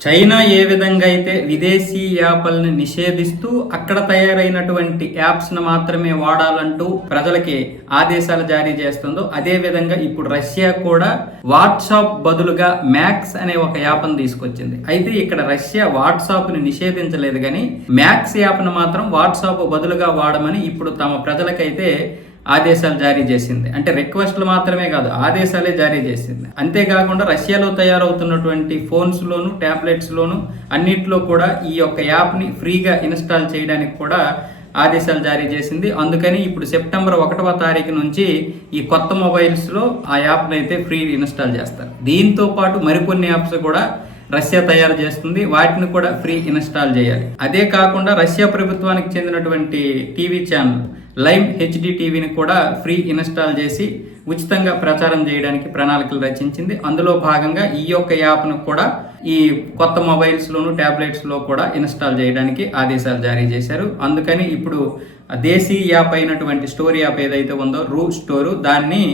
China ఏ విధంగా అయితే విదేశీ యాప్లను నిషేధిస్తూ అక్కడ తయారైనటువంటి యాప్స్ను మాత్రమే వాడాలంటూ ప్రజలకి ఆదేశాలు జారీ చేస్తుందో అదే విధంగా ఇప్పుడు రష్యా కూడా వాట్సాప్ బదులుగా మ్యాక్స్ అనే ఒక యాప్ను తీసుకొచ్చింది. అయితే ఇక్కడ రష్యా వాట్సాప్ను నిషేధించలేదు కానీ మ్యాక్స్ యాప్ను మాత్రం వాట్సాప్ బదులుగా వాడమని ఇప్పుడు తమ ప్రజలకైతే ఆదేశాలు జారీ చేసింది. అంటే రిక్వెస్ట్లు మాత్రమే కాదు ఆదేశాలే జారీ చేసింది. అంతేకాకుండా రష్యాలో తయారవుతున్నటువంటి ఫోన్స్లోను ట్యాబ్లెట్స్లోను అన్నిట్లో కూడా ఈ యొక్క యాప్ని ఫ్రీగా ఇన్స్టాల్ చేయడానికి కూడా ఆదేశాలు జారీ చేసింది. అందుకని ఇప్పుడు సెప్టెంబర్ ఒకటవ తారీఖు నుంచి ఈ కొత్త మొబైల్స్లో ఆ యాప్ని అయితే ఫ్రీ ఇన్స్టాల్ చేస్తారు. దీంతో పాటు మరికొన్ని యాప్స్ కూడా రష్యా తయారు చేస్తుంది. వాటిని కూడా ఫ్రీ ఇన్స్టాల్ చేయాలి. అదే కాకుండా రష్యా ప్రభుత్వానికి చెందినటువంటి టీవీ ఛానల్ లైవ్ హెచ్డి టీవీని కూడా ఫ్రీ ఇన్స్టాల్ చేసి ఉచితంగా ప్రచారం చేయడానికి ప్రణాళికలు రచించింది. అందులో భాగంగా ఈ యొక్క యాప్ను కూడా ఈ కొత్త మొబైల్స్లోను ట్యాబ్లెట్స్లో కూడా ఇన్స్టాల్ చేయడానికి ఆదేశాలు జారీ చేశారు. అందుకని ఇప్పుడు దేశీ యాప్ అయినటువంటి స్టోరీ యాప్ ఏదైతే ఉందో రూ స్టోరు దాన్ని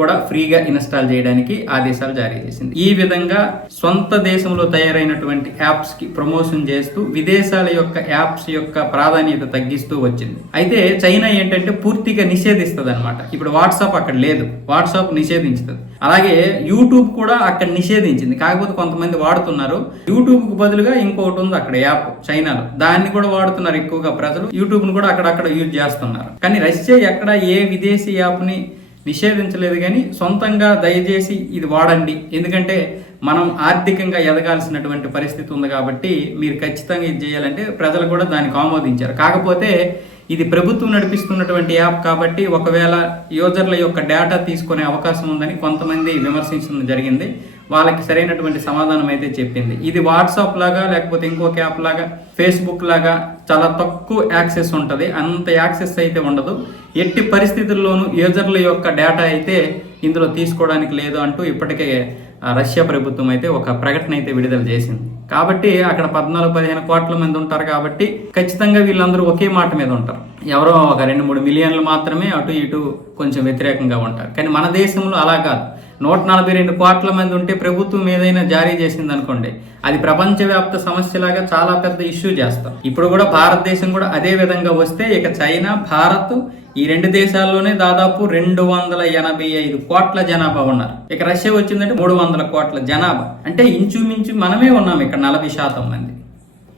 కూడా ఫ్రీగా ఇన్స్టాల్ చేయడానికి ఆదేశాలు జారీ చేసింది. ఈ విధంగా సొంత దేశంలో తయారైనటువంటి యాప్స్కి ప్రమోషన్ చేస్తూ విదేశాల యొక్క యాప్స్ యొక్క ప్రాధాన్యత తగ్గిస్తూ వచ్చింది. అయితే చైనా ఏంటంటే పూర్తిగా నిషేధిస్తుంది అనమాట ఇప్పుడు వాట్సాప్ అక్కడ లేదు. వాట్సాప్ నిషేధించుతుంది అలాగే యూట్యూబ్ కూడా అక్కడ నిషేధించింది. కాకపోతే కొంతమంది వాడుతున్నారు. యూట్యూబ్కు బదులుగా ఇంకొకటి ఉంది అక్కడ యాప్ చైనాలో. దాన్ని కూడా వాడుతున్నారు ఎక్కువగా ప్రజలు. యూట్యూబ్ను కూడా అక్కడక్కడ యూజ్ చేస్తున్నారు. కానీ రష్యా ఎక్కడ ఏ విదేశీ యాప్ని నిషేధించలేదు కానీ సొంతంగా దయచేసి ఇది వాడండి. ఎందుకంటే మనం ఆర్థికంగా ఎదగాల్సినటువంటి పరిస్థితి ఉంది కాబట్టి మీరు ఖచ్చితంగా ఇది చేయాలంటే ప్రజలు కూడా దానికి ఆమోదించారు. కాకపోతే ఇది ప్రభుత్వం నడిపిస్తున్నటువంటి యాప్ కాబట్టి ఒకవేళ యూజర్ల యొక్క డేటా తీసుకునే అవకాశం ఉందని కొంతమంది విమర్శించడం జరిగింది. వాళ్ళకి సరైనటువంటి సమాధానం అయితే చెప్పింది. ఇది వాట్సాప్ లాగా లేకపోతే ఇంకొక యాప్ లాగా ఫేస్బుక్ లాగా చాలా తక్కువ యాక్సెస్ ఉంటుంది. అంత యాక్సెస్ అయితే ఉండదు. ఎట్టి పరిస్థితుల్లోనూ యూజర్ల యొక్క డేటా అయితే ఇందులో తీసుకోవడానికి లేదు అంటూ ఇప్పటికే ఆ, రష్యా ప్రభుత్వం అయితే ఒక ప్రకటన అయితే విడుదల చేసింది. కాబట్టి అక్కడ పద్నాలుగు పదిహేను కోట్ల మంది ఉంటారు కాబట్టి ఖచ్చితంగా వీళ్ళందరూ ఒకే మాట మీద ఉంటారు. ఎవరో ఒక రెండు మూడు మిలియన్లు మాత్రమే అటు ఇటు కొంచెం వ్యతిరేకంగా ఉంటారు. కానీ మన దేశంలో అలా కాదు. నూట నలభై రెండు కోట్ల మంది ఉంటే ప్రభుత్వం ఏదైనా జారీ చేసింది అనుకోండి అది ప్రపంచవ్యాప్త సమస్యలాగా చాలా పెద్ద ఇష్యూ చేస్తాం. ఇప్పుడు కూడా భారతదేశం కూడా అదే విధంగా వస్తే ఇక చైనా భారత్ ఈ రెండు దేశాల్లోనే దాదాపు రెండు వందల ఎనభై ఐదు కోట్ల జనాభా ఉన్నారు. ఇక రష్యా వచ్చిందంటే మూడు వందల కోట్ల జనాభా. అంటే ఇంచుమించు మనమే ఉన్నాం ఇక్కడ. నలభై శాతం మంది.